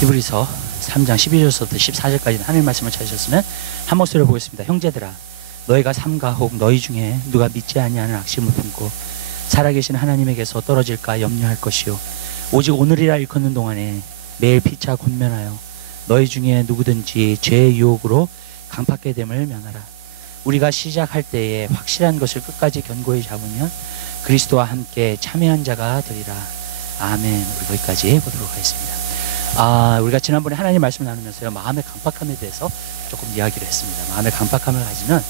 히브리서 3장 12절부터 14절까지 하나님 말씀을 찾으셨으면 한 목소리로 보겠습니다. 형제들아, 너희가 삼가 혹 너희 중에 누가 믿지 아니하는 악심을 품고 살아계신 하나님에게서 떨어질까 염려할 것이요, 오직 오늘이라 일컫는 동안에 매일 피차 권면하여 너희 중에 누구든지 죄의 유혹으로 강팍게 됨을 면하라. 우리가 시작할 때에 확실한 것을 끝까지 견고히 잡으면 그리스도와 함께 참여한 자가 되리라. 아멘. 우리 거기까지 보도록 하겠습니다. 우리가 지난번에 하나님 말씀을 나누면서요, 마음의 강팍함에 대해서 조금 이야기를 했습니다. 마음의 강팍함을 가지면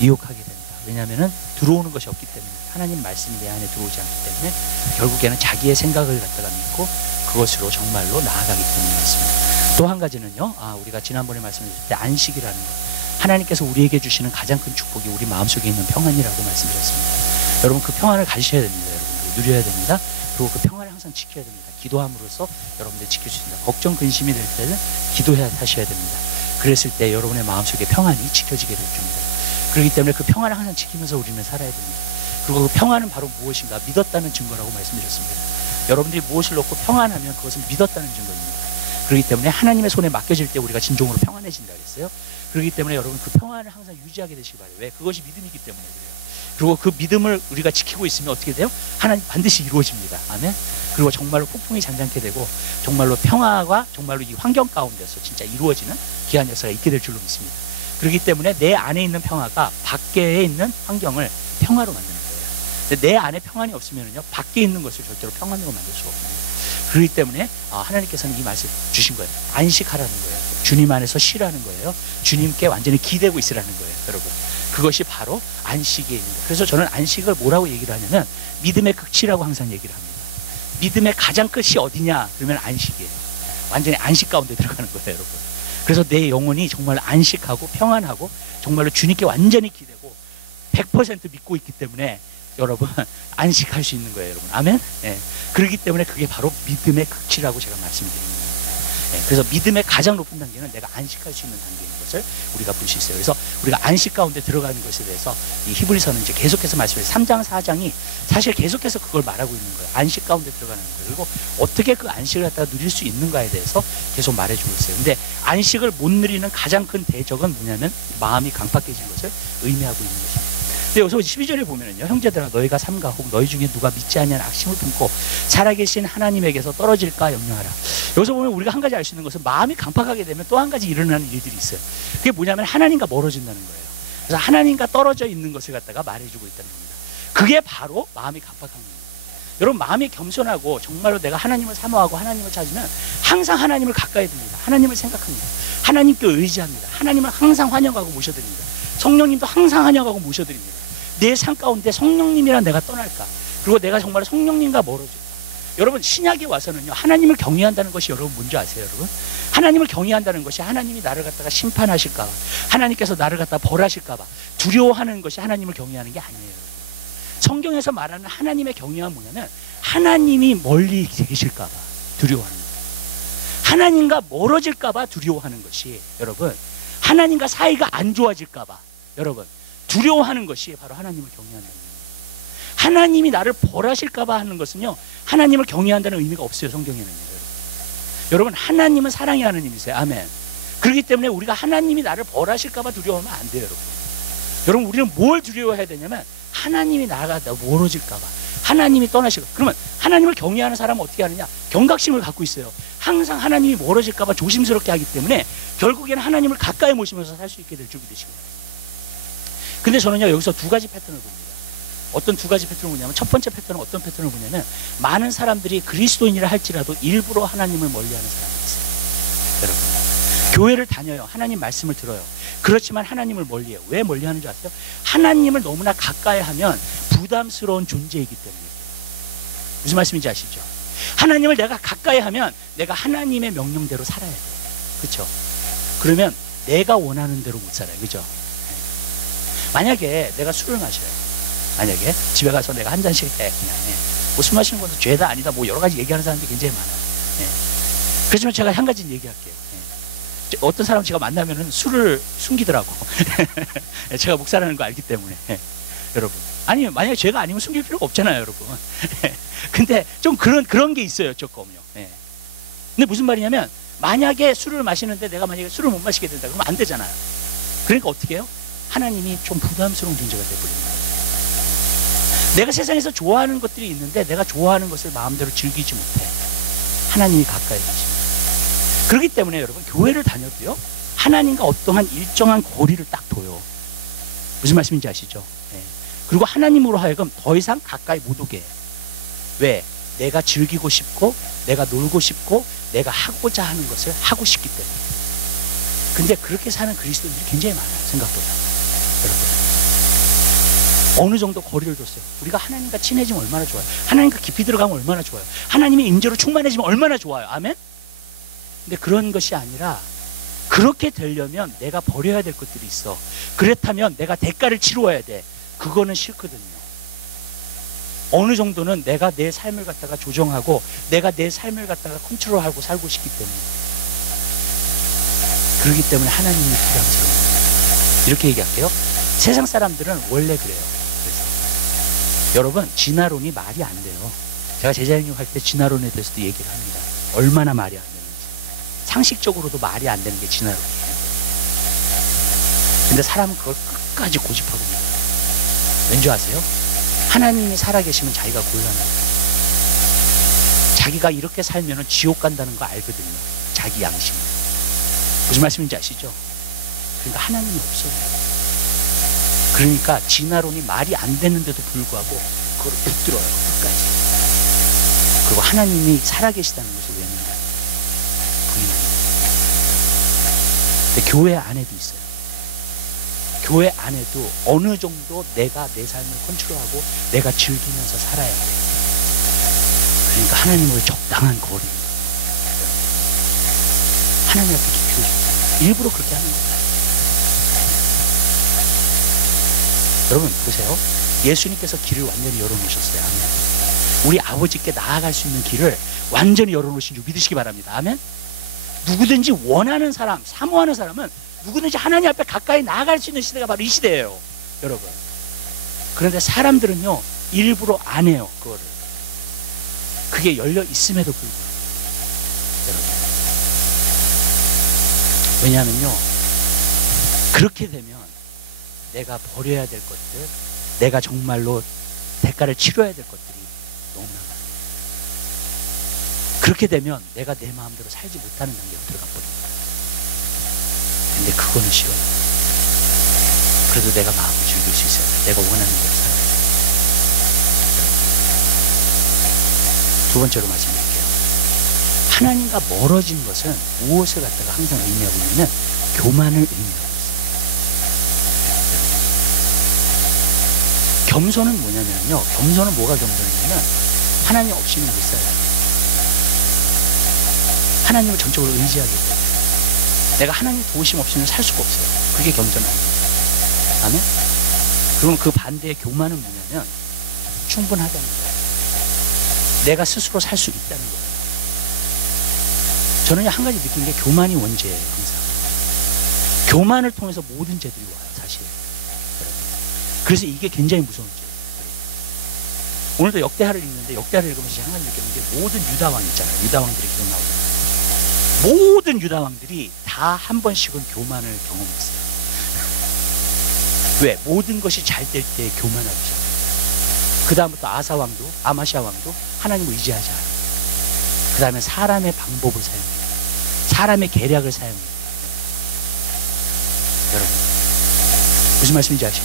미혹하게 됩니다. 왜냐하면 들어오는 것이 없기 때문에, 하나님 말씀이 내 안에 들어오지 않기 때문에 결국에는 자기의 생각을 갖다가 믿고 그것으로 정말로 나아가기 때문이었습니다. 또 한 가지는요, 우리가 지난번에 말씀드렸을 때 안식이라는 것, 하나님께서 우리에게 주시는 가장 큰 축복이 우리 마음속에 있는 평안이라고 말씀드렸습니다. 여러분, 그 평안을 가지셔야 됩니다. 여러분들 누려야 됩니다. 그리고 그 평안을 항상 지켜야 됩니다. 기도함으로써 여러분들 지킬 수 있습니다. 걱정, 근심이 될 때는 기도해야 하셔야 됩니다. 그랬을 때 여러분의 마음속에 평안이 지켜지게 될 줄입니다. 그렇기 때문에 그 평안을 항상 지키면서 우리는 살아야 됩니다. 그리고 그 평안은 바로 무엇인가? 믿었다는 증거라고 말씀드렸습니다. 여러분들이 무엇을 놓고 평안하면 그것은 믿었다는 증거입니다. 그렇기 때문에 하나님의 손에 맡겨질 때 우리가 진정으로 평안해진다 그랬어요. 그렇기 때문에 여러분, 그 평안을 항상 유지하게 되시기 바라요. 왜? 그것이 믿음이기 때문에 그래요. 그리고 그 믿음을 우리가 지키고 있으면 어떻게 돼요? 하나님 반드시 이루어집니다. 아멘. 그리고 정말로 폭풍이 잔잔케 되고 정말로 평화가 정말로 이 환경 가운데서 진짜 이루어지는 귀한 역사가 있게 될 줄로 믿습니다. 그렇기 때문에 내 안에 있는 평화가 밖에 있는 환경을 평화로 만드는 거예요. 근데 내 안에 평안이 없으면요, 밖에 있는 것을 절대로 평안으로 만들 수가 없습니다. 그렇기 때문에 하나님께서는 이 말씀 주신 거예요. 안식하라는 거예요. 주님 안에서 쉬라는 거예요. 주님께 완전히 기대고 있으라는 거예요. 여러분, 그것이 바로 안식의 의미입니다. 그래서 저는 안식을 뭐라고 얘기를 하냐면 믿음의 극치라고 항상 얘기를 합니다. 믿음의 가장 끝이 어디냐? 그러면 안식이에요. 완전히 안식 가운데 들어가는 거예요, 여러분. 그래서 내 영혼이 정말 안식하고 평안하고 정말로 주님께 완전히 기대고 100% 믿고 있기 때문에 여러분, 안식할 수 있는 거예요, 여러분. 아멘? 예. 그렇기 때문에 그게 바로 믿음의 극치라고 제가 말씀드립니다. 예. 그래서 믿음의 가장 높은 단계는 내가 안식할 수 있는 단계인 것을 우리가 볼 수 있어요. 그래서 우리가 안식 가운데 들어가는 것에 대해서 이 히브리서는 이제 계속해서 말씀해요. 3장 4장이 사실 계속해서 그걸 말하고 있는 거예요. 안식 가운데 들어가는 거예요. 그리고 어떻게 그 안식을 갖다가 누릴 수 있는가에 대해서 계속 말해주고 있어요. 근데 안식을 못 누리는 가장 큰 대적은 뭐냐면 마음이 강팍해진 것을 의미하고 있는 것입니다. 근데 여기서 12절에 보면은요, 형제들아, 너희가 삼가 혹 너희 중에 누가 믿지 아니하는 악심을 품고 살아계신 하나님에게서 떨어질까 염려하라. 여기서 보면 우리가 한 가지 알 수 있는 것은 마음이 강팍하게 되면 또 한 가지 일어나는 일들이 있어요. 그게 뭐냐면 하나님과 멀어진다는 거예요. 그래서 하나님과 떨어져 있는 것을 갖다가 말해주고 있다는 겁니다. 그게 바로 마음이 강팍한 겁니다. 여러분, 마음이 겸손하고 정말로 내가 하나님을 사모하고 하나님을 찾으면 항상 하나님을 가까이 둡니다. 하나님을 생각합니다. 하나님께 의지합니다. 하나님을 항상 환영하고 모셔드립니다. 성령님도 항상 환영하고 모셔드립니다. 내 삶 가운데 성령님이란 내가 떠날까? 그리고 내가 정말 성령님과 멀어질까? 여러분, 신약에 와서는요, 하나님을 경외한다는 것이 여러분 뭔지 아세요, 여러분? 하나님을 경외한다는 것이 하나님이 나를 갖다가 심판하실까 봐, 하나님께서 나를 갖다가 벌하실까 봐 두려워하는 것이 하나님을 경외하는 게 아니에요. 여러분. 성경에서 말하는 하나님의 경외가 뭐냐면 하나님이 멀리 계실까 봐 두려워하는 거예요. 하나님과 멀어질까 봐 두려워하는 것이, 여러분, 하나님과 사이가 안 좋아질까 봐 여러분 두려워하는 것이 바로 하나님을 경외한다는 겁니다. 하나님이 나를 벌하실까 봐 하는 것은요, 하나님을 경외한다는 의미가 없어요, 성경에는요. 여러분, 하나님은 사랑의 하나님이세요. 아멘. 그렇기 때문에 우리가 하나님이 나를 벌하실까 봐 두려워하면 안 돼요, 여러분. 여러분, 우리는 뭘 두려워해야 되냐면 하나님이 나가 멀어질까 봐, 하나님이 떠나실까 봐. 그러면 하나님을 경외하는 사람은 어떻게 하느냐? 경각심을 갖고 있어요. 항상 하나님이 멀어질까 봐 조심스럽게 하기 때문에 결국에는 하나님을 가까이 모시면서 살 수 있게 될 줄 믿으시고. 근데 저는요, 여기서 두 가지 패턴을 봅니다. 어떤 두 가지 패턴을 보냐면, 첫 번째 패턴은 어떤 패턴을 보냐면, 많은 사람들이 그리스도인이라 할지라도 일부러 하나님을 멀리하는 사람들이 있어요. 여러분, 교회를 다녀요. 하나님 말씀을 들어요. 그렇지만 하나님을 멀리해요. 왜 멀리하는 줄 아세요? 하나님을 너무나 가까이 하면 부담스러운 존재이기 때문이에요. 무슨 말씀인지 아시죠? 하나님을 내가 가까이 하면 내가 하나님의 명령대로 살아야 돼요. 그렇죠? 그러면 내가 원하는 대로 못 살아요. 그렇죠? 만약에 내가 술을 마셔요. 만약에 집에 가서 내가 한 잔씩 해, 그냥 뭐 술 마시는 것도 죄다 아니다, 뭐 여러 가지 얘기하는 사람들이 굉장히 많아요. 그렇지만 제가 한 가지 얘기할게요. 어떤 사람 제가 만나면은 술을 숨기더라고. 제가 목사라는 거 알기 때문에. 여러분, 아니, 만약에 죄가 아니면 숨길 필요가 없잖아요, 여러분. 근데 좀 그런 게 있어요, 조금요. 근데 무슨 말이냐면 만약에 술을 마시는데 내가 만약에 술을 못 마시게 된다 그러면 안 되잖아요. 그러니까 어떻게 해요? 하나님이 좀 부담스러운 존재가 돼버리는 거예요. 내가 세상에서 좋아하는 것들이 있는데 내가 좋아하는 것을 마음대로 즐기지 못해. 하나님이 가까이 계십니다. 그렇기 때문에 여러분, 교회를 다녀도요, 하나님과 어떠한 일정한 거리를 딱 둬요. 무슨 말씀인지 아시죠? 네. 그리고 하나님으로 하여금 더 이상 가까이 못 오게 해요. 왜? 내가 즐기고 싶고 내가 놀고 싶고 내가 하고자 하는 것을 하고 싶기 때문에. 근데 그렇게 사는 그리스도인들이 굉장히 많아요. 생각보다. 여러분, 어느 정도 거리를 뒀어요. 우리가 하나님과 친해지면 얼마나 좋아요. 하나님과 깊이 들어가면 얼마나 좋아요. 하나님의 임재로 충만해지면 얼마나 좋아요. 아멘? 근데 그런 것이 아니라, 그렇게 되려면 내가 버려야 될 것들이 있어. 그렇다면 내가 대가를 치루어야 돼. 그거는 싫거든요. 어느 정도는 내가 내 삶을 갖다가 조정하고 내가 내 삶을 갖다가 컨트롤하고 살고 싶기 때문에. 그렇기 때문에 하나님이 부담스러워요. 이렇게 얘기할게요. 세상 사람들은 원래 그래요. 그래서 여러분, 진화론이 말이 안 돼요. 제가 제자연육 할 때 진화론에 대해서도 얘기를 합니다. 얼마나 말이 안 되는지. 상식적으로도 말이 안 되는 게 진화론이에요. 근데 사람은 그걸 끝까지 고집하고 있어요. 왠지 아세요? 하나님이 살아계시면 자기가 곤란해요. 자기가 이렇게 살면 지옥 간다는 거 알거든요. 자기 양심. 무슨 말씀인지 아시죠? 그러니까 하나님이 없어요. 그러니까 진화론이 말이 안 되는데도 불구하고 그걸 붙들어요. 끝까지. 그리고 하나님이 살아계시다는 것을 왜 믿나요? 부인합니다. 근데 교회 안에도 있어요. 교회 안에도 어느 정도 내가 내 삶을 컨트롤하고 내가 즐기면서 살아야 돼요. 그러니까 하나님을 적당한 거리를 하나님 앞에 기피고 싶어요. 일부러 그렇게 하는 거예요. 여러분 보세요. 예수님께서 길을 완전히 열어놓으셨어요. 아멘. 우리 아버지께 나아갈 수 있는 길을 완전히 열어놓으신 줄 믿으시기 바랍니다. 아멘. 누구든지 원하는 사람, 사모하는 사람은 누구든지 하나님 앞에 가까이 나아갈 수 있는 시대가 바로 이 시대예요. 여러분. 그런데 사람들은요, 일부러 안 해요. 그거를. 그게 열려 있음에도 불구하고. 여러분. 왜냐하면요, 그렇게 되면 내가 버려야 될 것들, 내가 정말로 대가를 치러야 될 것들이 너무나 많아요. 그렇게 되면 내가 내 마음대로 살지 못하는 단계로 들어가 버립니다. 근데 그거는 싫어요. 그래도 내가 마음을 즐길 수 있어야 돼. 내가 원하는 대로 살아야 돼. 두 번째로 말씀드릴게요. 하나님과 멀어진 것은 무엇을 갖다가 항상 의미하고 있냐면 교만을 의미하고 있어요. 겸손은 뭐냐면요, 겸손은 뭐가 겸손이냐면 하나님 없이는 못 살아요. 하나님을 전적으로 의지하게 돼요. 내가 하나님 도우심 없이는 살 수가 없어요. 그게 겸손 아닙니다. 아멘? 그럼 그 반대의 교만은 뭐냐면 충분하다는 거예요. 내가 스스로 살 수 있다는 거예요. 저는 한 가지 느낀 게 교만이 원죄예요. 항상. 교만을 통해서 모든 죄들이 와요. 사실. 그래서 이게 굉장히 무서운 죄예요. 오늘도 역대하를 읽는데 역대하를 읽으면서 한 가지 느끼는 게 모든 유다왕 있잖아요. 유다왕들이 기록 나오잖아요. 모든 유다왕들이 다 한 번씩은 교만을 경험했어요. 왜? 모든 것이 잘 될 때 교만하기 시작해요. 그 다음부터 아사왕도, 아마시아왕도 하나님을 의지하지 않아요. 그 다음에 사람의 방법을 사용해요. 사람의 계략을 사용해요. 여러분, 무슨 말씀인지 아시죠?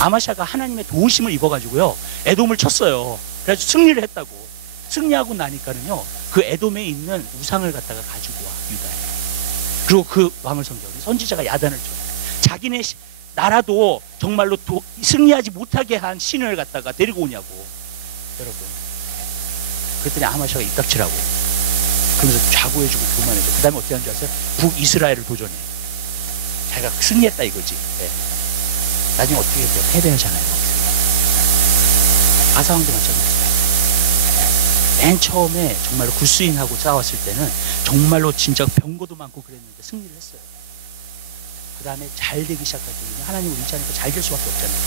아마시아가 하나님의 도우심을 입어가지고요, 에돔을 쳤어요. 그래서 승리를 했다고. 승리하고 나니까는요, 그 에돔에 있는 우상을 갖다가 가지고 와, 유다에. 그리고 그 왕을 섬겨. 선지자가 야단을 쳐요. 자기네 나라도 정말로 승리하지 못하게 한 신을 갖다가 데리고 오냐고. 여러분. 그랬더니 아마시아가 입닥치라고. 그러면서 좌고해주고 교만해줘. 그 다음에 어떻게 하는 줄 아세요? 북이스라엘을 도전해. 자기가 승리했다 이거지. 네. 나중에 어떻게 돼요? 패배하잖아요. 아사왕도 마찬가지예요. 맨 처음에 정말로 굴수인하고 싸웠을 때는 정말로 진짜 병거도 많고 그랬는데 승리를 했어요. 그 다음에 잘 되기 시작할 때는 하나님을 의지하니까 잘 될 수밖에 없잖아요.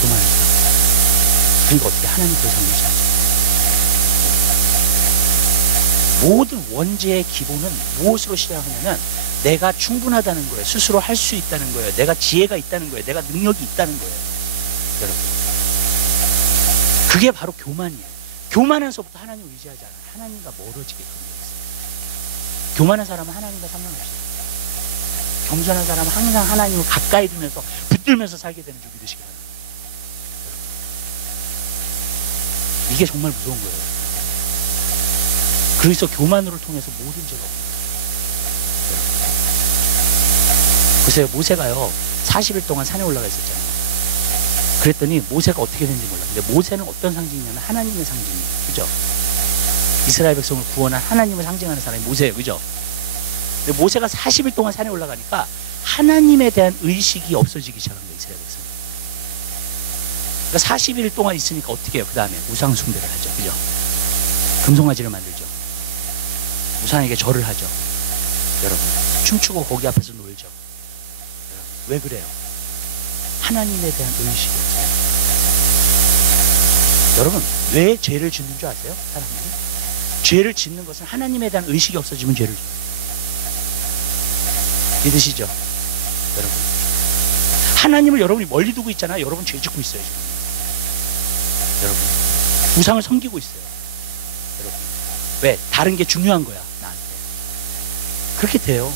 교만하니까. 그러니까 어떻게 하나님 더 이상 의지하죠. 모든 원죄의 기본은 무엇으로 시작하냐면 내가 충분하다는 거예요. 스스로 할 수 있다는 거예요. 내가 지혜가 있다는 거예요. 내가 능력이 있다는 거예요. 여러분, 그게 바로 교만이에요. 교만해서부터 하나님을 의지하지 않아요. 하나님과 멀어지게끔 되어 있어요. 교만한 사람은 하나님과 상관없어요. 겸손한 사람은 항상 하나님을 가까이 두면서 붙들면서 살게 되는 줄 믿으시기 바랍니다. 이게 정말 무서운 거예요. 그래서 교만으로 통해서 모든 죄가 옵니다. 보세요. 모세가요 40일 동안 산에 올라가 있었잖아요. 그랬더니 모세가 어떻게 되는지 몰라. 근데 모세는 어떤 상징이냐면 하나님의 상징이에요. 그죠? 이스라엘 백성을 구원한 하나님을 상징하는 사람이 모세예요. 그죠? 근데 모세가 40일 동안 산에 올라가니까 하나님에 대한 의식이 없어지기 시작한 거예요. 이스라엘 백성. 그러니까 40일 동안 있으니까 어떻게 해요? 그 다음에 우상 숭배를 하죠. 그죠? 금송아지를 만들죠. 우상에게 절을 하죠. 여러분, 춤추고 고기 앞에서 놀죠. 여러분, 왜 그래요? 하나님에 대한 의식이 없어요. 여러분, 왜 죄를 짓는 줄 아세요? 사람들이? 죄를 짓는 것은 하나님에 대한 의식이 없어지면 죄를 짓는 거예요. 믿으시죠? 여러분, 하나님을 여러분이 멀리 두고 있잖아요. 여러분 죄 짓고 있어요 지금. 여러분, 우상을 섬기고 있어요. 여러분, 왜? 다른 게 중요한 거야 나한테. 그렇게 돼요.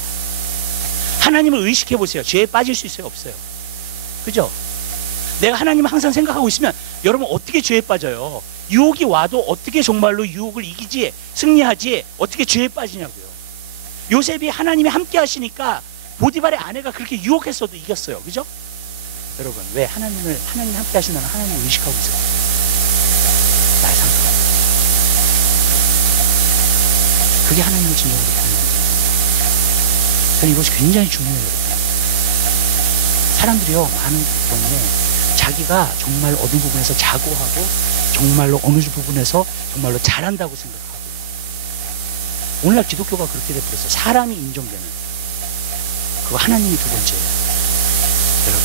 하나님을 의식해 보세요. 죄에 빠질 수 있어요? 없어요? 그죠? 내가 하나님을 항상 생각하고 있으면 여러분 어떻게 죄에 빠져요? 유혹이 와도 어떻게 정말로 유혹을 이기지, 승리하지, 어떻게 죄에 빠지냐고요. 요셉이 하나님이 함께 하시니까 보디발의 아내가 그렇게 유혹했어도 이겼어요. 그죠? 여러분, 왜? 하나님 함께 하신다는 하나님을 의식하고 있어요. 나의 삶 가운데. 그게 하나님을 진정으로 닮는 거예요. 저는 이것이 굉장히 중요해요. 여러분. 사람들이요, 많은 경우에 자기가 정말 어느 부분에서 자고하고 정말로 어느 부분에서 정말로 잘한다고 생각하고, 오늘날 기독교가 그렇게 돼버렸어요. 사람이 인정되는, 그거 하나님이 두 번째예요. 여러분,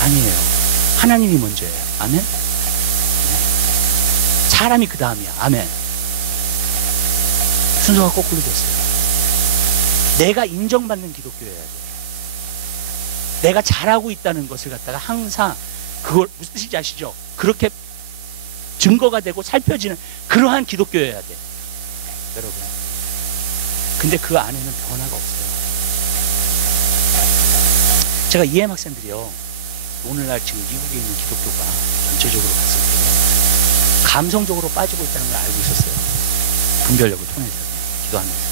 아니에요. 하나님이 먼저예요. 아멘? 사람이 그 다음이야. 아멘. 순서가 거꾸로 됐어요. 내가 인정받는 기독교여야 돼. 내가 잘하고 있다는 것을 갖다가 항상, 그걸 무슨 뜻인지 아시죠? 그렇게 증거가 되고 살펴지는 그러한 기독교여야 돼. 여러분, 근데 그 안에는 변화가 없어요. 제가 EM 학생들이요, 오늘날 지금 미국에 있는 기독교가 전체적으로 봤을 때 감성적으로 빠지고 있다는 걸 알고 있었어요. 분별력을 통해서, 기도하면서.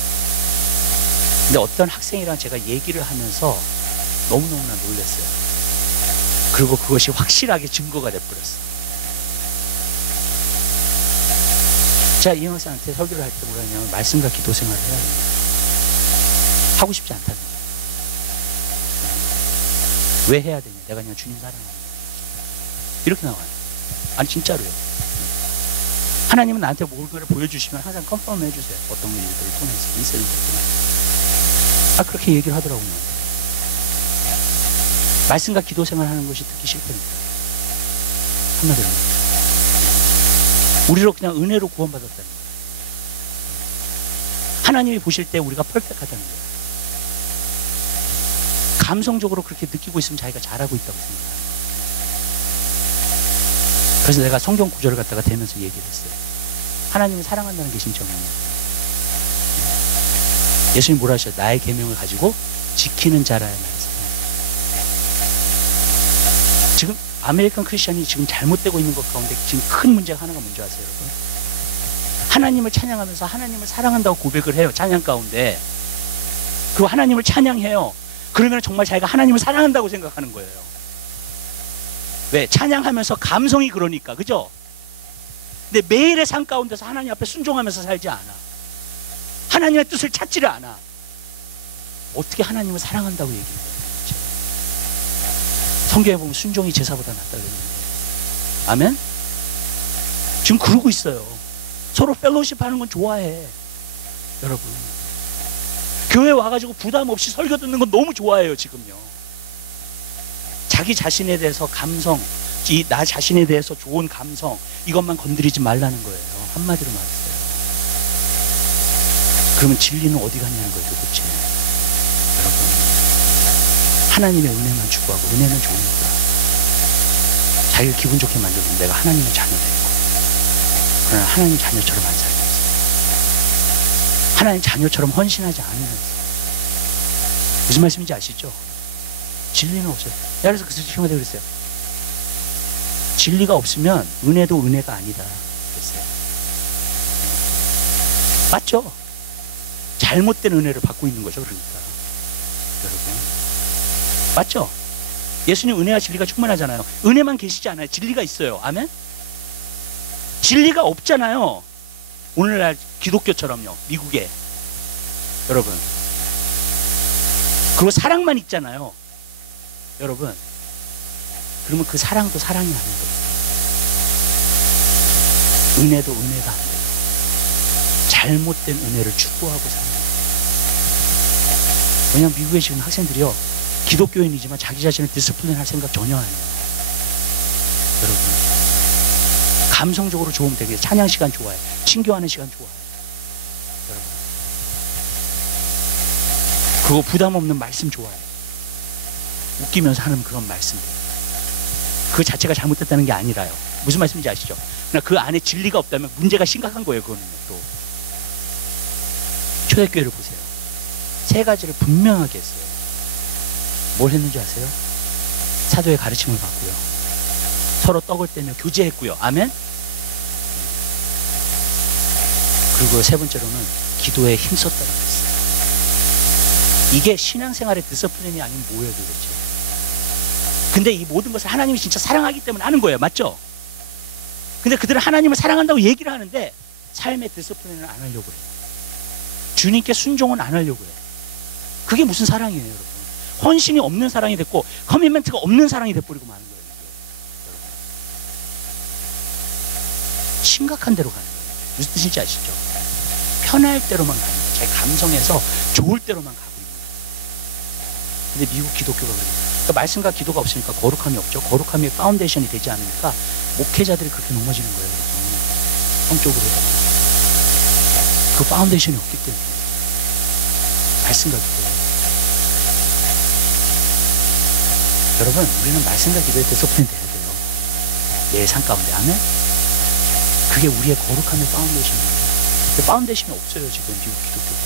근데 어떤 학생이랑 제가 얘기를 하면서 너무너무나 놀랐어요. 그리고 그것이 확실하게 증거가 돼버렸어요. 제가 이 학생한테 설교를 할 때 뭐라 했냐면, 말씀과 기도 생활을 해야 됩니다. 하고 싶지 않다는 거예요. 왜 해야 되냐? 내가 그냥 주님 사랑합니다. 이렇게 나와요. 아니 진짜로요. 하나님은 나한테 뭔가를 보여주시면 항상 컨펌 해주세요. 어떤 일들을 통해서, 있을 일들 통해서. 그렇게 얘기를 하더라고요. 말씀과 기도 생활하는 것이 듣기 싫다니까. 한마디로 우리로 그냥 은혜로 구원받았다는 거예요. 하나님이 보실 때 우리가 퍼펙트하다는 거예요. 감성적으로 그렇게 느끼고 있으면 자기가 잘하고 있다고 생각해요. 그래서 내가 성경 구절을 갖다가 대면서 얘기를 했어요. 하나님을 사랑한다는 게 진짜 뭐냐. 예수님 뭐라 하셨어요? 나의 계명을 가지고 지키는 자라야 나의 사랑. 지금 아메리칸 크리스천이 지금 잘못되고 있는 것 가운데 지금 큰 문제가 하나가 뭔지 아세요, 여러분? 하나님을 찬양하면서 하나님을 사랑한다고 고백을 해요, 찬양 가운데. 그리고 하나님을 찬양해요. 그러면 정말 자기가 하나님을 사랑한다고 생각하는 거예요. 왜? 찬양하면서 감성이 그러니까, 그죠? 근데 매일의 삶 가운데서 하나님 앞에 순종하면서 살지 않아. 하나님의 뜻을 찾지를 않아. 어떻게 하나님을 사랑한다고 얘기해요? 성경에 보면 순종이 제사보다 낫다고 그러는데. 아멘? 지금 그러고 있어요. 서로 펠로우십 하는 건 좋아해. 여러분, 교회 와가지고 부담 없이 설교 듣는 건 너무 좋아해요. 지금요. 자기 자신에 대해서 감성, 나 자신에 대해서 좋은 감성, 이것만 건드리지 말라는 거예요. 한마디로 말했어요. 그러면 진리는 어디 갔냐는 거예요, 도대체. 여러분, 하나님의 은혜만 추구하고, 은혜는 좋으니까 자기를 기분 좋게 만들고 내가 하나님의 자녀 되는 거예요. 그러나 하나님 자녀처럼 안 살면서, 하나님 자녀처럼 헌신하지 않으면서, 무슨 말씀인지 아시죠? 진리는 없어요. 그래서 그 친구한테 그랬어요. 진리가 없으면 은혜도 은혜가 아니다 그랬어요. 맞죠? 잘못된 은혜를 받고 있는 거죠. 그러니까 여러분, 맞죠? 예수님 은혜와 진리가 충만하잖아요. 은혜만 계시지 않아요. 진리가 있어요. 아멘? 진리가 없잖아요. 오늘날 기독교처럼요, 미국에. 여러분, 그리고 사랑만 있잖아요. 여러분, 그러면 그 사랑도 사랑이 아닌 거예요. 은혜도 은혜가 안 돼요. 잘못된 은혜를 추구하고 사는 거예요. 왜냐하면 미국에 지금 학생들이요, 기독교인이지만 자기 자신을 디스플레인할 생각 전혀 안 해요. 여러분, 감성적으로 좋으면 되게 찬양 시간 좋아요. 친교하는 시간 좋아요. 여러분, 그거 부담 없는 말씀 좋아요. 웃기면서 하는 그런 말씀들, 그 자체가 잘못됐다는 게 아니라요. 무슨 말씀인지 아시죠? 그러나 그 안에 진리가 없다면 문제가 심각한 거예요. 그거는 또 초대교회를 보세요. 세 가지를 분명하게 했어요. 뭘 했는지 아세요? 사도의 가르침을 받고요, 서로 떡을 떼며 교제했고요. 아멘? 그리고 세 번째로는 기도에 힘썼다고 했어요. 이게 신앙생활의 디스플린이 아니면 뭐예요 도대체? 근데 이 모든 것을 하나님이 진짜 사랑하기 때문에 하는 거예요. 맞죠? 근데 그들은 하나님을 사랑한다고 얘기를 하는데 삶의 디스플린을 안 하려고 해요. 주님께 순종은 안 하려고 해요. 그게 무슨 사랑이에요, 여러분? 헌신이 없는 사랑이 됐고 커미트먼트가 없는 사랑이 돼버리고 마는 거예요. 이게. 심각한 대로 가는 거예요. 무슨 뜻인지 아시죠? 편할 대로만 가는 거예요. 제 감성에서 좋을 대로만 가고 있는 거예요. 근데 미국 기독교가 그래요. 그러니까 말씀과 기도가 없으니까 거룩함이 없죠. 거룩함이 파운데이션이 되지 않으니까 목회자들이 그렇게 넘어지는 거예요. 성적으로. 그 파운데이션이 없기 때문에. 말씀과 기도. 여러분, 우리는 말씀과 기도에 디스플린 돼야 돼요. 내 삶 가운데. 아멘? 그게 우리의 거룩함의 파운데이션이에요. 근데 파운데이션이 없어요, 지금 미국 기독교가.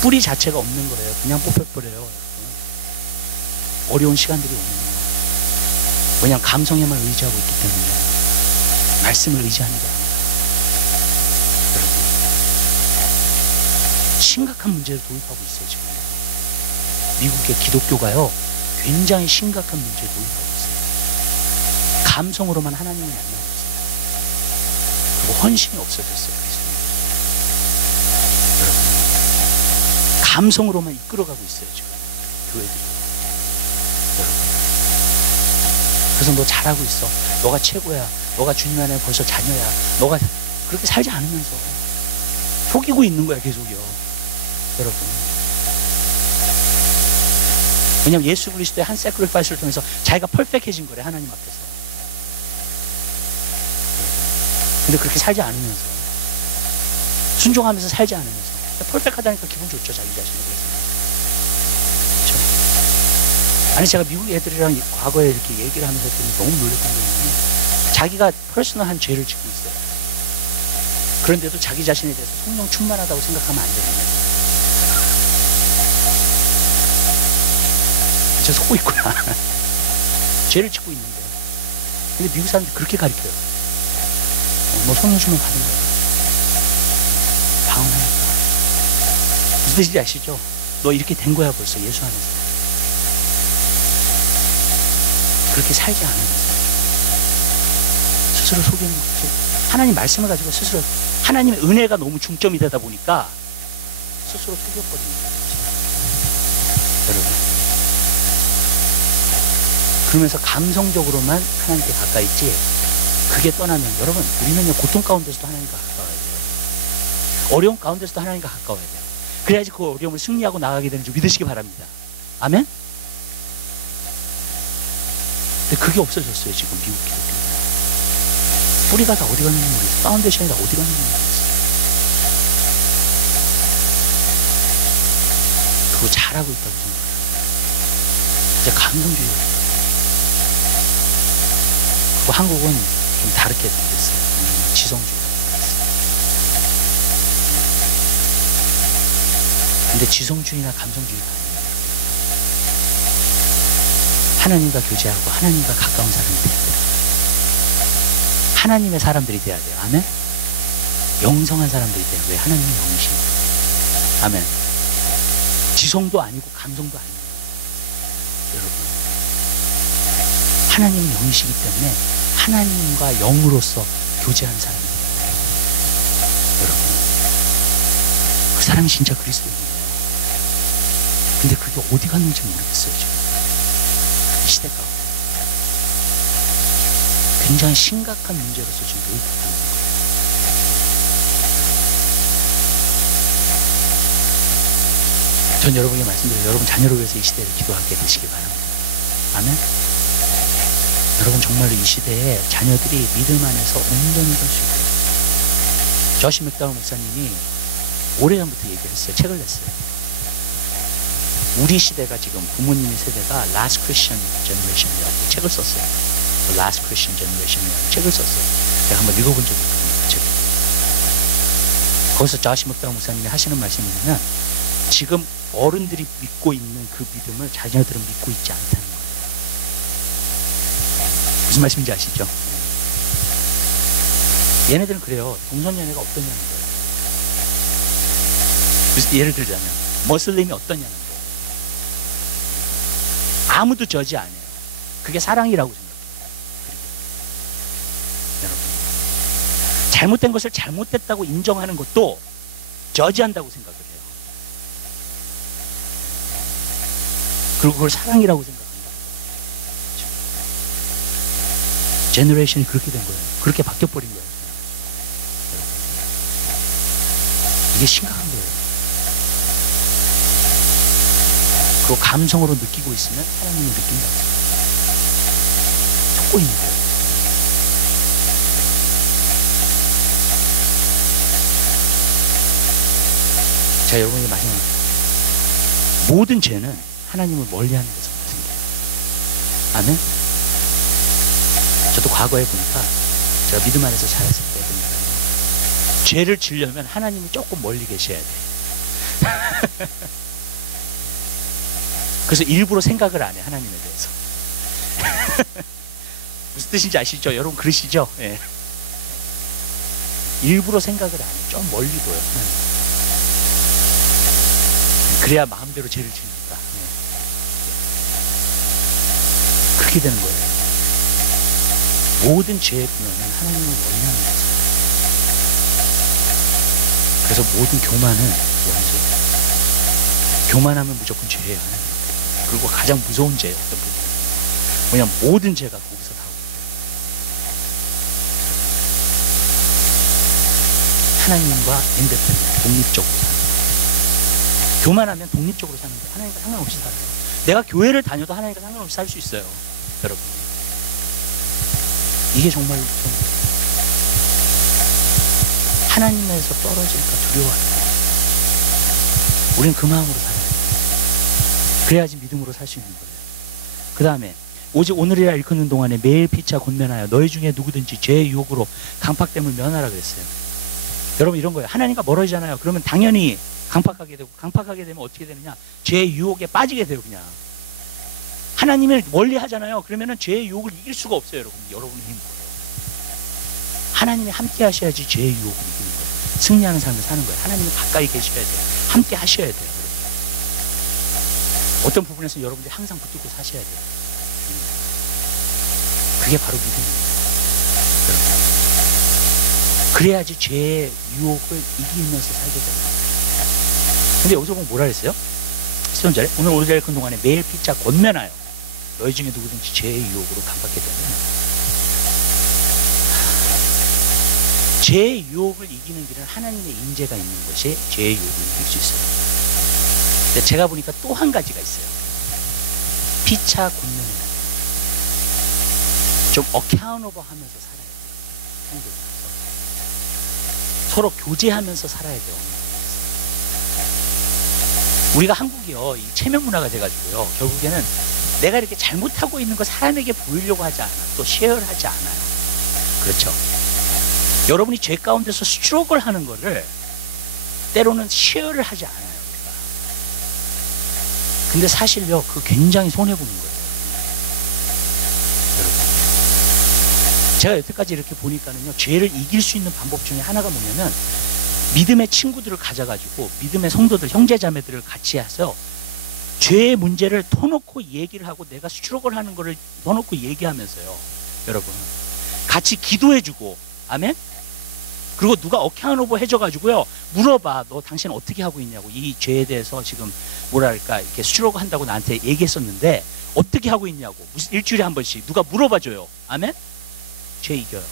뿌리 자체가 없는 거예요. 그냥 뽑혀버려요, 여러분. 어려운 시간들이 오면. 왜냐하면 감성에만 의지하고 있기 때문에. 말씀을 의지하는 게 아니라. 여러분, 심각한 문제를 도입하고 있어요, 지금. 미국의 기독교가요, 굉장히 심각한 문제를 도입하고 있어요. 감성으로만 하나님을 만나고 있어요. 그리고 헌신이 없어졌어요. 여러분, 감성으로만 이끌어가고 있어요, 지금 교회들이. 여러분, 그래서 너 잘하고 있어, 너가 최고야, 너가 주님 안에 벌써 자녀야, 너가 그렇게 살지 않으면서 속이고 있는 거야, 계속요. 여러분, 왜냐하면 예수 그리스도의 한 세크리파이스를 통해서 자기가 퍼펙해진 거래, 하나님 앞에서. 근데 그렇게 살지 않으면서, 순종하면서 살지 않으면서, 퍼펙하다니까 기분 좋죠, 자기 자신에 대해서. 그렇죠? 아니, 제가 미국 애들이랑 과거에 이렇게 얘기를 하면서 했더니 너무 놀랬던 게 뭐냐면, 자기가 퍼스널한 죄를 짓고 있어요. 그런데도 자기 자신에 대해서 성령 충만하다고 생각하면 안 되는 거예요. 진짜 속고 있구나. 죄를 짓고 있는데. 근데 미국 사람들이 그렇게 가르쳐요. 뭐 성령 충만 받은 거야. 방언하니까. 무슨 뜻인지 아시죠? 너 이렇게 된 거야 벌써, 예수 안에서. 그렇게 살지 않으면서 스스로 속이는 거죠. 하나님 말씀을 가지고 스스로, 하나님의 은혜가 너무 중점이 되다 보니까 스스로 속여버리는 거죠. 여러분, 그러면서 감성적으로만 하나님께 가까이 있지, 그게 떠나면, 여러분, 우리는요, 고통 가운데서도 하나님과 가까워야 돼요. 어려움 가운데서도 하나님과 가까워야 돼요. 그래야지 그 어려움을 승리하고 나가게 되는 줄 믿으시기 바랍니다. 아멘? 근데 그게 없어졌어요, 지금 미국 기독교가. 뿌리가 다 어디 갔는지 모르겠어요. 파운데이션이 다 어디 갔는지 모르겠어요. 그거 잘하고 있다고 생각해요. 이제 감성주의가 있어요. 그리고 한국은 좀 다르게 됐어요. 지성주의가 됐어요. 근데 지성주의나 감성주의가 아니에요. 하나님과 교제하고 하나님과 가까운 사람이 돼야 돼요. 하나님의 사람들이 돼야 돼요. 아멘? 영성한 사람들이 돼요. 왜? 하나님의 영이시니까. 아멘. 지성도 아니고 감성도 아니에요. 여러분, 하나님은 영이시기 때문에 하나님과 영으로서 교제하는 사람이 돼요. 여러분, 그 사람이 진짜 그리스도인이에요. 근데 그게 어디 갔는지 모르겠어요. 지금 이 시대 가운데 굉장히 심각한 문제로서 지금 놓이고 있는 거예요. 전 여러분에게 말씀드려요. 여러분 자녀를 위해서 이 시대를 기도하게 되시기 바랍니다. 아멘? 여러분 정말로 이 시대에 자녀들이 믿음 안에서 온전히 설 수 있도록. 저시 맥다운 목사님이 오래전부터 얘기했어요. 책을 냈어요. 우리 시대가 지금 부모님의 세대가 Last Christian Generation이라고 책을 썼어요. Last Christian Generation이라는 책을 썼어요. 제가 한번 읽어본 적이 있거든요. 그 책을. 거기서 저시 맥다운 목사님이 하시는 말씀이 뭐냐면 지금 어른들이 믿고 있는 그 믿음을 자녀들은 믿고 있지 않다는 거예요. 무슨 말씀인지 아시죠? 얘네들은 그래요. 동성연애가 어떠냐는 거예요. 그래서 예를 들자면 머슬림이 어떠냐는 거예요. 아무도 저지 안 해요. 그게 사랑이라고 생각해요. 여러분, 잘못된 것을 잘못됐다고 인정하는 것도 저지한다고 생각을 해요. 그리고 그걸 사랑이라고 생각한다. 제너레이션이 그렇게 된 거예요. 그렇게 바뀌어버린 거예요. 이게 심각한 거예요. 그리고 감성으로 느끼고 있으면 하나님을 느낀다고 속고 있는 거예요. 자, 여러분이 마지막으로 모든 죄는 하나님을 멀리하는 데서부터 생겨요. 아멘? 저도 과거에 보니까 제가 믿음 안에서 자랐을 때 보니까 죄를 지으려면 하나님이 조금 멀리 계셔야 돼. 그래서 일부러 생각을 안 해, 하나님에 대해서. 무슨 뜻인지 아시죠? 여러분 그러시죠? 예. 일부러 생각을 안 해. 좀 멀리 둬요, 하나님. 그래야 마음대로 죄를 지으니까. 예. 그렇게 되는 거예요. 모든 죄의 근원은 하나님을 멀리하는 거죠. 그래서 모든 교만은 원죄예요. 교만하면 무조건 죄예요, 하나님. 그리고 가장 무서운 죄예요, 어떤 부분. 왜냐면 모든 죄가 거기서 다 오고 하나님과 인디펜던트, 독립적으로 사는 거예요. 교만하면 독립적으로 사는 거예요. 하나님과 상관없이 살아요. 내가 교회를 다녀도 하나님과 상관없이 살 수 있어요, 여러분. 이게 정말로 무서운 거예요. 하나님에서 떨어질까 두려워하는 거예요. 우리는 그 마음으로 살아야 돼요. 그래야지 믿음으로 살 수 있는 거예요. 그 다음에 오직 오늘이라 일컫는 동안에 매일 피차 권면하여 너희 중에 누구든지 죄의 유혹으로 강팍됨을 면하라 그랬어요. 여러분 이런 거예요. 하나님과 멀어지잖아요. 그러면 당연히 강팍하게 되고, 강팍하게 되면 어떻게 되느냐, 죄의 유혹에 빠지게 돼요. 그냥 하나님을 멀리 하잖아요. 그러면은 죄의 유혹을 이길 수가 없어요. 여러분의 힘으로. 하나님이 함께 하셔야지 죄의 유혹을 이기는 거예요. 승리하는 삶을 사는 거예요. 하나님은 가까이 계셔야 돼요. 함께 하셔야 돼요. 어떤 부분에서 여러분들이 항상 붙들고 사셔야 돼요. 그게 바로 믿음입니다. 그래야지 죄의 유혹을 이기면서 살게 됩니다. 근데 여기서 보면 뭐라 그랬어요? 14절에 오늘 오르자 일컨 동안에 매일 피차 권면하여 너희 중에 누구든지 죄의 유혹으로 강박하게 되면, 죄의 유혹을 이기는 길은 하나님의 인재가 있는 것이 죄의 유혹을 이길 수 있어요. 근데 제가 보니까 또 한 가지가 있어요. 피차 권면을 좀 어카운터블 하면서 살아야 돼요. 서로 교제하면서 살아야 돼요. 우리가 한국이요, 이 체면 문화가 돼가지고요, 결국에는 내가 이렇게 잘못하고 있는 거 사람에게 보이려고 하지 않아. 또 쉐어를 하지 않아요. 그렇죠? 여러분이 죄 가운데서 스트로글 하는 거를 때로는 쉐어를 하지 않아요, 우리가. 근데 사실요, 그 굉장히 손해보는 거예요. 여러분. 제가 여태까지 이렇게 보니까는요, 죄를 이길 수 있는 방법 중에 하나가 뭐냐면, 믿음의 친구들을 가져가지고, 믿음의 성도들, 형제자매들을 같이 해서, 죄의 문제를 터놓고 얘기를 하고, 내가 스트로글 하는 거를 터놓고 얘기하면서요, 여러분. 같이 기도해주고, 아멘? 그리고 누가 어카운터블 해줘가지고요, 물어봐. 너 당신 어떻게 하고 있냐고. 이 죄에 대해서 지금 뭐랄까 이렇게 스트로글 한다고 나한테 얘기했었는데 어떻게 하고 있냐고. 무슨 일주일에 한 번씩 누가 물어봐줘요. 아멘? 죄 이겨요.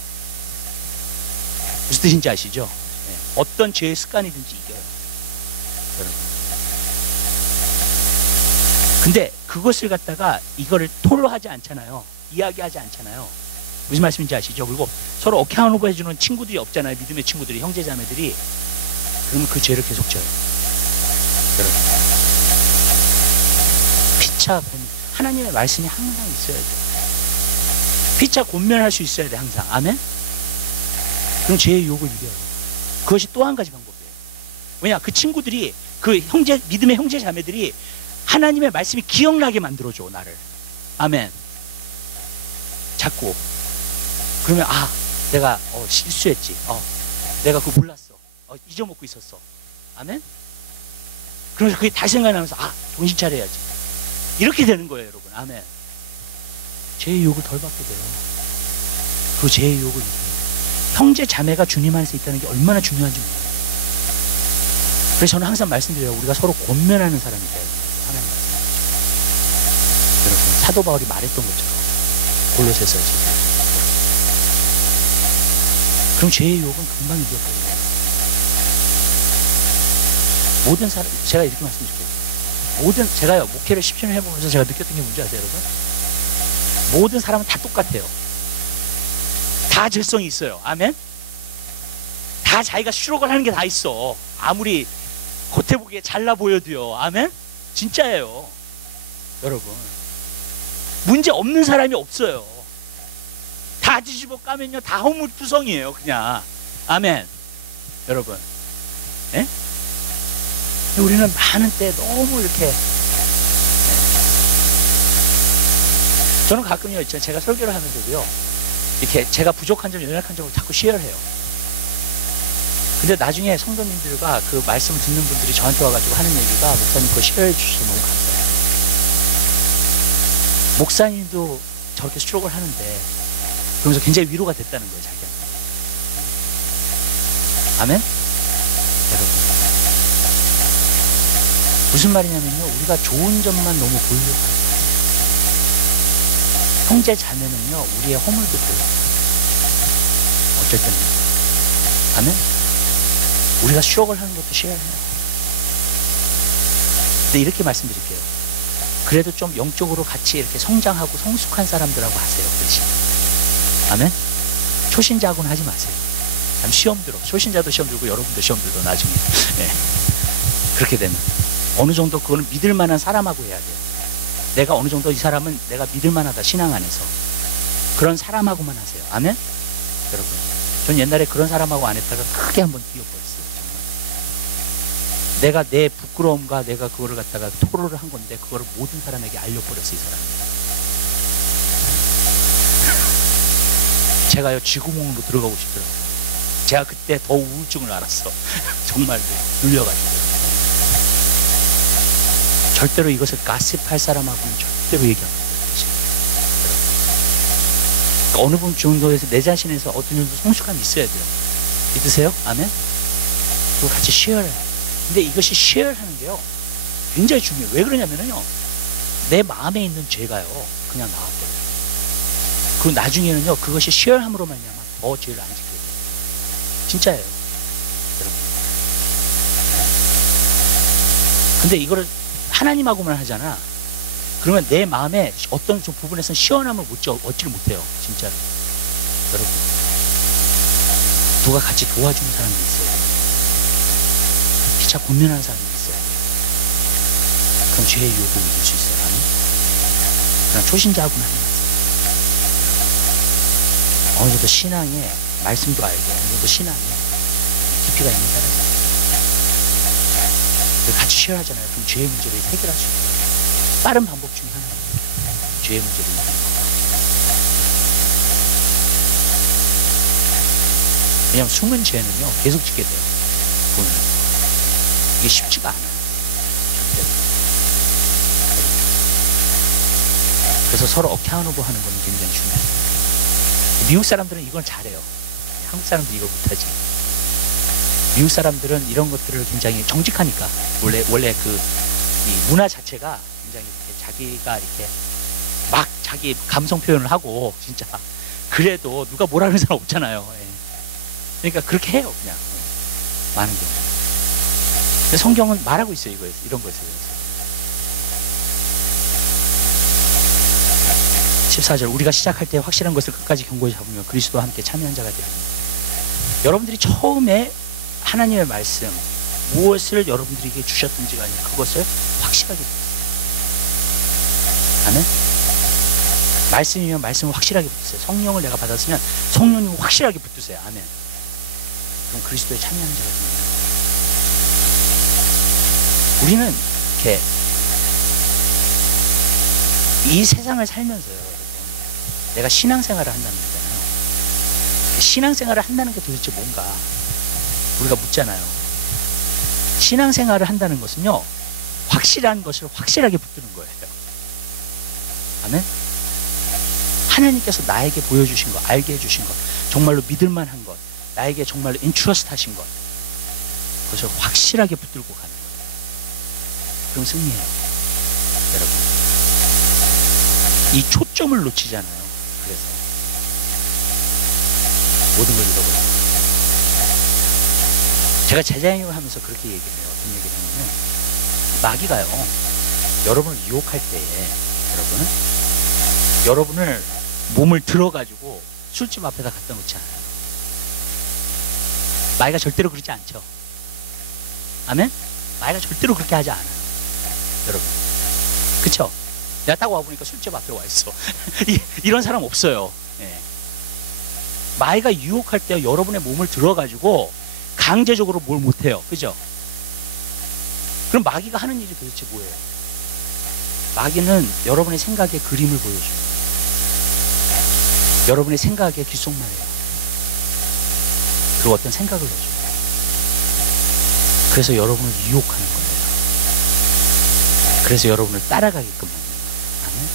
무슨 뜻인지 아시죠? 네. 어떤 죄의 습관이든지 이겨요, 여러분. 근데 그것을 갖다가 이거를 토로하지 않잖아요. 이야기하지 않잖아요. 무슨 말씀인지 아시죠? 그리고 서로 어카운터블 해주는 친구들이 없잖아요. 믿음의 친구들이, 형제자매들이. 그러면 그 죄를 계속 져요, 여러분. 피차 하나님의 말씀이 항상 있어야 돼요. 피차 권면할 수 있어야 돼, 항상. 아멘? 그럼 죄의 유혹을 이겨요. 그것이 또 한 가지 방법이에요. 왜냐? 그 친구들이, 그 믿음의 형제자매들이 하나님의 말씀이 기억나게 만들어줘, 나를. 아멘. 자꾸. 그러면 내가 실수했지. 내가 그거 몰랐어. 잊어먹고 있었어. 아멘? 그러면서 그게 다시 생각나면서 정신 차려야지. 이렇게 되는 거예요, 여러분. 아멘. 죄의 유혹을 덜 받게 돼요. 그 죄의 유혹을 이겨요. 형제 자매가 주님 안에서 있다는 게 얼마나 중요한지 몰라요. 그래서 저는 항상 말씀드려요. 우리가 서로 권면하는 사람이 돼야 돼요. 하나님 말씀. 여러분, 사도 바울이 말했던 것처럼 골로새서 지금. 그럼 죄의 유혹은 금방 이겨버려요. 모든 사람, 제가 이렇게 말씀드릴게요. 제가요, 목회를 10년 해보면서 제가 느꼈던 게 뭔지 아세요, 여러분? 모든 사람은 다 똑같아요. 다 죄성이 있어요. 아멘? 다 자기가 스트로글 하는 게 다 있어. 아무리 겉에 보기에 잘나 보여도요. 아멘? 진짜예요, 여러분. 문제 없는 사람이 없어요. 다 뒤집어 까면요, 다 허물투성이에요, 그냥. 아멘. 여러분. 예? 우리는 많은 때 너무 이렇게. 저는 가끔요, 제가 설교를 하면서도요, 이렇게 제가 부족한 점, 연약한 점을 자꾸 쉐어를 해요. 근데 나중에 성도님들과 그 말씀을 듣는 분들이 저한테 와가지고 하는 얘기가, 목사님 그거 쉐어해 주셔서 너무 감사해요. 목사님도 저렇게 스트로크를 하는데, 그러면서 굉장히 위로가 됐다는 거예요, 자기한테. 아멘? 여러분. 무슨 말이냐면요, 우리가 좋은 점만 너무 보이려고 하지 마세요. 형제 자매는요, 우리의 허물도 보여요. 어쩔 때는. 아멘? 우리가 스트로크를 하는 것도 쉐어해요. 근데 이렇게 말씀드릴게요. 그래도 좀 영적으로 같이 이렇게 성장하고 성숙한 사람들하고 하세요, 대신. 아멘? 초신자하고는 하지 마세요. 시험 들어. 초신자도 시험 들고 여러분도 시험 들고 나중에. 네. 그렇게 되면 어느 정도 그거는 믿을 만한 사람하고 해야 돼요. 내가 어느 정도 이 사람은 내가 믿을 만하다, 신앙 안에서. 그런 사람하고만 하세요. 아멘? 여러분, 전 옛날에 그런 사람하고 안 했다가 크게 한번 뛰어버렸어요. 정말. 내가 내 부끄러움과 내가 그거를 갖다가 토로를 한 건데 그거를 모든 사람에게 알려버렸어요, 이 사람이. 제가요, 쥐구멍으로 들어가고 싶더라고요. 제가 그때 더 우울증을 알았어. 정말 눌려가지고. 절대로 이것을 가십할 사람하고는 절대로 얘기 안 해요. 그러니까 어느 분 정도에서 내 자신에서 어떤 정도 성숙함이 있어야 돼요. 믿으세요? 아멘? 그리고 같이 쉐어를 해요. 근데 이것이 쉐어하는 게요, 굉장히 중요해요. 왜 그러냐면요, 내 마음에 있는 죄가요, 그냥 나와버려요. 그리고 나중에는요, 그것이 쉐어함으로 말미암아 더 죄를 안 지켜요. 진짜예요, 여러분. 근데 이거를 하나님하고만 하잖아. 그러면 내 마음에 어떤 좀 부분에서는 시원함을 얻지를 못해요, 진짜로. 여러분, 누가 같이 도와주는 사람도 있어요. 피차 권면하는 사람도 있어요. 죄의 유혹을 이길 수 있어요. 아니? 그냥 초신자하고는 하는 말씀. 어느 정도 신앙에 말씀도 알고 어느 정도 신앙에 깊이가 있는 사람이에요. 같이 쉐어하잖아요. 그럼 죄의 문제를 해결할 수 있어요. 빠른 방법 중에 하나예요. 죄의 문제를 해결하는 거. 왜냐하면 숨은 죄는요 계속 짓게 돼요. 보면 이게 쉽지가 않아요. 절대로. 그래서 서로 어카운터블 하는 건 굉장히 중요해요. 미국 사람들은 이걸 잘해요. 한국 사람들은 이걸 못하지. 미국 사람들은 이런 것들을 굉장히 정직하니까 원래 그 이 문화 자체가 굉장히 이렇게 자기가 이렇게 막 자기 감성 표현을 하고 진짜 그래도 누가 뭐라 하는 사람 없잖아요. 예. 그러니까 그렇게 해요 그냥 많은 경우. 근데 성경은 말하고 있어요 이런 거에서. 14절 우리가 시작할 때 확실한 것을 끝까지 견고히 잡으며 그리스도와 함께 참여한 자가 되리니. 여러분들이 처음에 하나님의 말씀 무엇을 여러분들에게 주셨든지 간에 그것을 확실하게 아멘. 말씀이면 말씀을 확실하게 붙으세요. 성령을 내가 받았으면 성령님을 확실하게 붙으세요. 아멘. 그럼 그리스도에 참여하는 자가 됩니다. 우리는 이렇게 이 세상을 살면서요 여러분, 내가 신앙생활을 한다는 거잖아요. 신앙생활을 한다는 게 도대체 뭔가 우리가 묻잖아요. 신앙생활을 한다는 것은요 확실한 것을 확실하게 붙드는 거예요. 아멘. 하나님께서 나에게 보여주신 것, 알게 해주신 것, 정말로 믿을만한 것, 나에게 정말로 인트러스트 하신 것, 그것을 확실하게 붙들고 가는 거예요. 그럼 승리해요. 여러분 이 초점을 놓치잖아요. 그래서 모든 걸 잃어버려요. 제가 제자행을 하면서 그렇게 얘기를 해요. 어떤 얘기를 하냐면 마귀가요 여러분을 유혹할 때에 여러분을 몸을 들어가지고 술집 앞에다 갖다 놓지 않아요. 마귀가 절대로 그러지 않죠. 아멘? 마귀가 절대로 그렇게 하지 않아요. 여러분 그쵸? 내가 딱 와보니까 술집 앞에 와 있어. 이런 사람 없어요. 예. 마귀가 유혹할 때 여러분의 몸을 들어가지고 강제적으로 뭘 못해요. 그죠? 그럼 마귀가 하는 일이 도대체 뭐예요? 마귀는 여러분의 생각에 그림을 보여줘요. 여러분의 생각에 귓속말해요. 그리고 어떤 생각을 넣어줘요. 그래서 여러분을 유혹하는 거예요. 그래서 여러분을 따라가게끔 만드는 거예요. 아멘?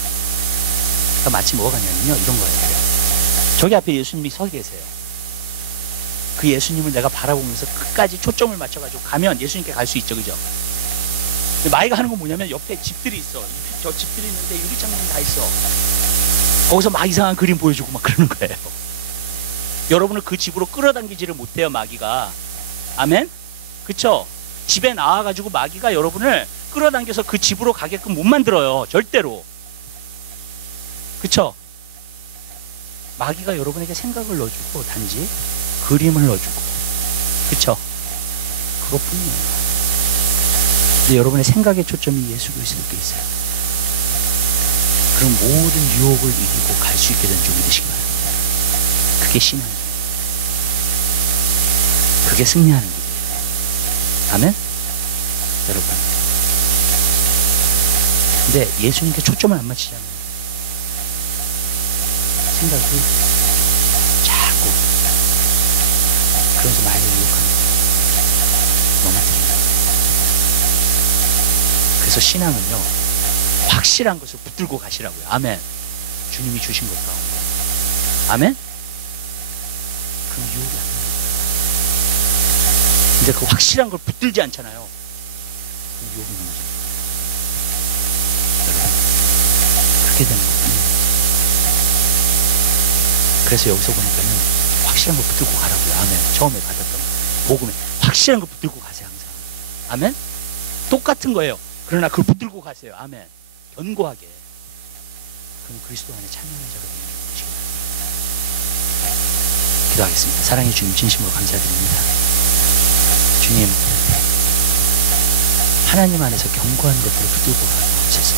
그러니까 마치 뭐가 같냐면요 이런 거예요. 저기 앞에 예수님이 서 계세요. 그 예수님을 내가 바라보면서 끝까지 초점을 맞춰가지고 가면 예수님께 갈 수 있죠. 그죠? 근데 마귀가 하는 건 뭐냐면 옆에 집들이 있어. 저 집들이 있는데 유리창문이 다 있어. 거기서 막 이상한 그림 보여주고 막 그러는 거예요. 여러분을 그 집으로 끌어당기지를 못해요. 마귀가. 아멘? 그쵸? 집에 나와가지고 마귀가 여러분을 끌어당겨서 그 집으로 가게끔 못 만들어요. 절대로. 그쵸? 마귀가 여러분에게 생각을 넣어주고 단지 그림을 넣어주고 그쵸? 그것뿐이에요. 근데 여러분의 생각의 초점이 예수 그리스도께 있어요. 그럼 모든 유혹을 이기고 갈 수 있게 된 줄 믿으시기 바랍니다. 그게 신앙이에요. 그게 승리하는 길이에요. 아멘? 여러분 근데 예수님께 초점을 안 맞추잖아요. 생각이 자꾸 그러면서 마귀가 유혹하는 거예요. 넘어뜨립니다. 그래서 신앙은요 확실한 것을 붙들고 가시라고요. 아멘. 주님이 주신 것 가운데. 아멘. 그럼 유혹이 안 돼요. 근데 그 확실한 걸 붙들지 않잖아요. 그럼 유혹이 넘어집니다. 여러분 그렇게 되는 거예요. 그래서 여기서 보니까는 확실한 거 붙들고 가라고요. 아멘. 처음에 받았던 복음에 확실한 거 붙들고 가세요. 항상. 아멘. 똑같은 거예요. 그러나 그걸 붙들고 가세요. 아멘. 견고하게. 그럼 그리스도 안에 참여하는 자가 되는 것입니다. 기도하겠습니다. 사랑의 주님 진심으로 감사드립니다. 주님 하나님 안에서 견고한 것들을 붙들고 가옵소서.